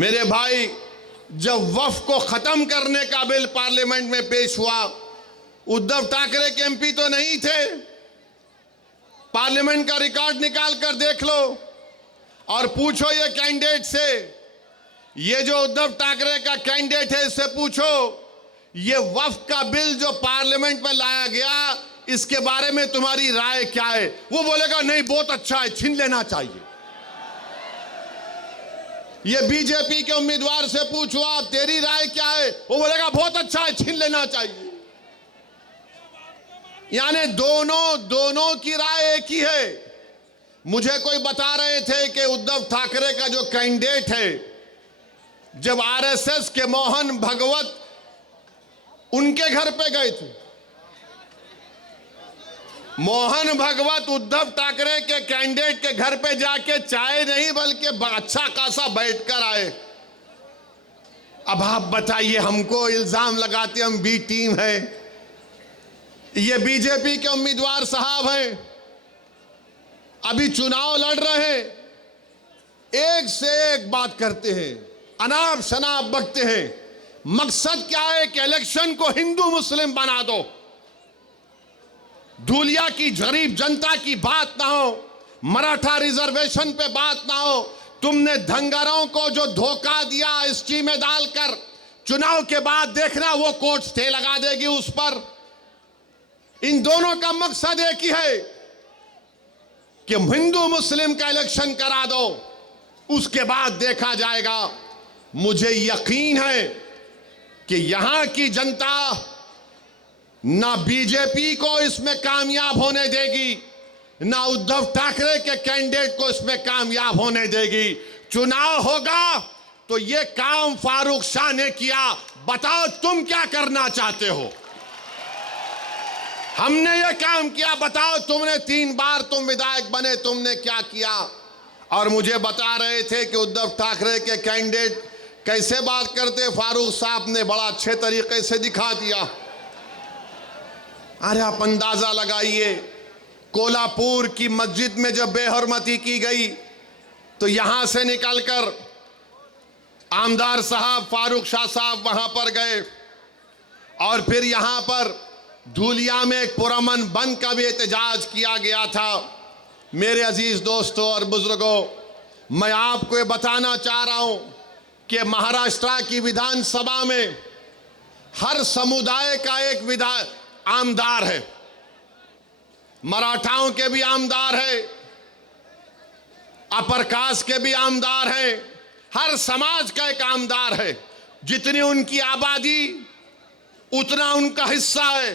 मेरे भाई, जब वफ को खत्म करने का बिल पार्लियामेंट में पेश हुआ, उद्धव ठाकरे के एमपी तो नहीं थे। पार्लियामेंट का रिकॉर्ड निकाल कर देख लो और पूछो ये कैंडिडेट से, ये जो उद्धव ठाकरे का कैंडिडेट है इससे पूछो, ये वफ का बिल जो पार्लियामेंट में लाया गया इसके बारे में तुम्हारी राय क्या है? वो बोलेगा नहीं बहुत अच्छा है, छीन लेना चाहिए। ये बीजेपी के उम्मीदवार से पूछो आप, तेरी राय क्या है? वो बोलेगा बहुत अच्छा है, छीन लेना चाहिए। यानी दोनों की राय एक ही है। मुझे कोई बता रहे थे कि उद्धव ठाकरे का जो कैंडिडेट है, जब आरएसएस के मोहन भागवत उनके घर पे गए थे, मोहन भागवत उद्धव ठाकरे के कैंडिडेट के घर पे जाके चाय नहीं बल्कि अच्छा खासा बैठकर आए। अब आप बताइए, हमको इल्जाम लगाते हम बी टीम है। ये बीजेपी के उम्मीदवार साहब हैं, अभी चुनाव लड़ रहे हैं, एक से एक बात करते हैं, अनाप शनाप बकते हैं। मकसद क्या है कि इलेक्शन को हिंदू मुस्लिम बना दो, धूलिया की गरीब जनता की बात ना हो, मराठा रिजर्वेशन पे बात ना हो। तुमने धंगरों को जो धोखा दिया एसटी में डालकर, चुनाव के बाद देखना वो कोर्ट स्टे लगा देगी उस पर। इन दोनों का मकसद एक ही है कि हिंदू मुस्लिम का इलेक्शन करा दो, उसके बाद देखा जाएगा। मुझे यकीन है कि यहां की जनता ना बीजेपी को इसमें कामयाब होने देगी, ना उद्धव ठाकरे के कैंडिडेट को इसमें कामयाब होने देगी। चुनाव होगा तो ये काम फारूक शाह ने किया, बताओ तुम क्या करना चाहते हो? हमने ये काम किया, बताओ तुमने 3 बार तुम विधायक बने, तुमने क्या किया? और मुझे बता रहे थे कि उद्धव ठाकरे के कैंडिडेट कैसे बात करते, फारूक साहब ने बड़ा अच्छे तरीके से दिखा दिया। अरे आप अंदाजा लगाइए, कोल्हापुर की मस्जिद में जब बेहरमती की गई तो यहां से निकलकर आमदार साहब फारूक शाह साहब वहां पर गए, और फिर यहां पर धूलिया में एक पुरअमन बंद का भी एहतजाज किया गया था। मेरे अजीज दोस्तों और बुजुर्गों, मैं आपको ये बताना चाह रहा हूं कि महाराष्ट्र की विधानसभा में हर समुदाय का एक आमदार है। मराठाओं के भी आमदार है, अपर कास्ट के भी आमदार हैं, हर समाज का एक आमदार है। जितनी उनकी आबादी उतना उनका हिस्सा है।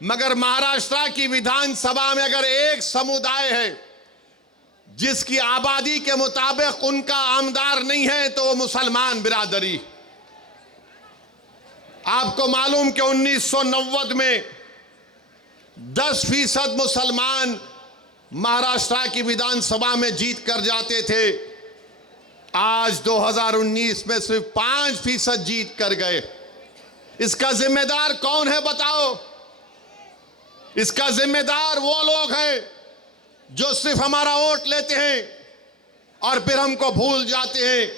मगर महाराष्ट्र की विधानसभा में अगर एक समुदाय है जिसकी आबादी के मुताबिक उनका आमदार नहीं है तो वो मुसलमान बिरादरी। आपको मालूम कि 1990 में 10% मुसलमान महाराष्ट्र की विधानसभा में जीत कर जाते थे। आज 2019 में सिर्फ 5% जीत कर गए। इसका जिम्मेदार कौन है बताओ? इसका जिम्मेदार वो लोग हैं जो सिर्फ हमारा वोट लेते हैं और फिर हमको भूल जाते हैं।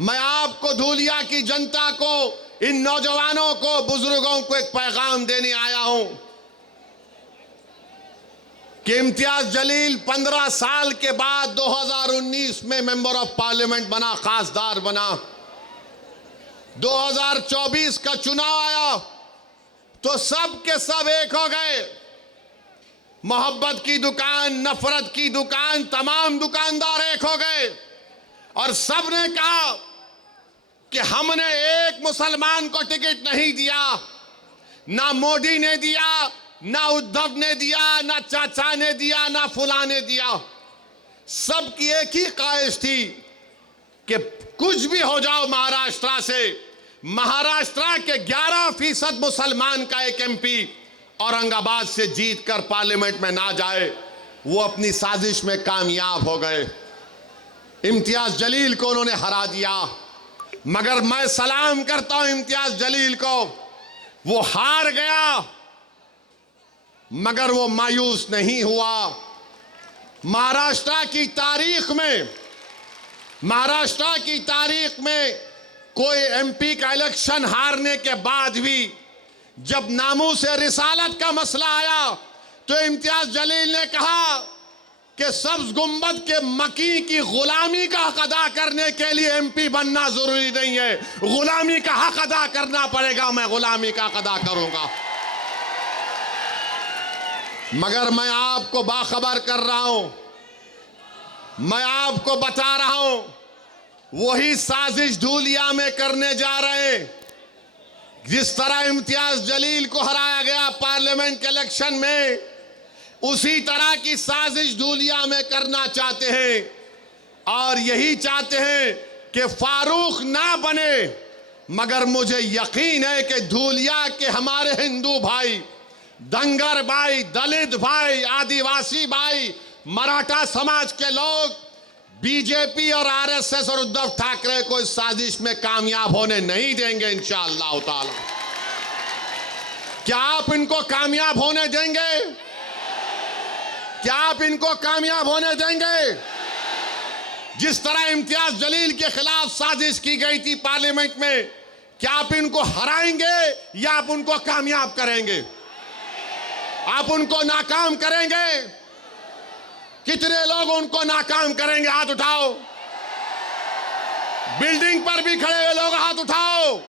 मैं आपको, धूलिया की जनता को, इन नौजवानों को, बुजुर्गों को एक पैगाम देने आया हूं कि इम्तियाज जलील 15 साल के बाद 2019 में मेंबर ऑफ पार्लियामेंट बना, खासदार बना। 2024 का चुनाव आया तो सब के सब एक हो गए। मोहब्बत की दुकान, नफरत की दुकान, तमाम दुकानदार एक हो गए और सब ने कहा कि हमने एक मुसलमान को टिकट नहीं दिया, ना मोदी ने दिया, ना उद्धव ने दिया, ना चाचा ने दिया, ना फुला ने दिया। सबकी एक ही ख्वाहिश थी कि कुछ भी हो जाओ महाराष्ट्र से, महाराष्ट्र के 11% मुसलमान का एक एमपी औरंगाबाद से जीतकर पार्लियामेंट में ना जाए। वो अपनी साजिश में कामयाब हो गए। इम्तियाज जलील को उन्होंने हरा दिया। मगर मैं सलाम करता हूं इम्तियाज जलील को, वो हार गया मगर वो मायूस नहीं हुआ। महाराष्ट्र की तारीख में महाराष्ट्र की तारीख में कोई एमपी का इलेक्शन हारने के बाद भी जब नामू से रिसालत का मसला आया तो इम्तियाज जलील ने कहा कि सब्ज गुंबद के मकी की गुलामी का हक अदा करने के लिए एमपी बनना जरूरी नहीं है, गुलामी का हक अदा करना पड़ेगा, मैं गुलामी का हक अदा करूंगा। मगर मैं आपको बाखबर कर रहा हूं, मैं आपको बता रहा हूं, वही साजिश धूलिया में करने जा रहे हैं। जिस तरह इम्तियाज जलील को हराया गया पार्लियामेंट के इलेक्शन में, उसी तरह की साजिश धूलिया में करना चाहते हैं और यही चाहते हैं कि फारूक ना बने। मगर मुझे यकीन है कि धूलिया के हमारे हिंदू भाई, दंगर भाई, दलित भाई, आदिवासी भाई, मराठा समाज के लोग बीजेपी और आरएसएस और उद्धव ठाकरे को इस साजिश में कामयाब होने नहीं देंगे इंशाअल्लाह ताला। क्या आप इनको कामयाब होने देंगे? क्या आप इनको कामयाब होने देंगे? जिस तरह इम्तियाज जलील के खिलाफ साजिश की गई थी पार्लियामेंट में, क्या आप इनको हराएंगे या आप उनको कामयाब करेंगे? आप उनको नाकाम करेंगे? कितने लोग उनको नाकाम करेंगे? हाथ उठाओ। बिल्डिंग पर भी खड़े हुए लोग हाथ उठाओ।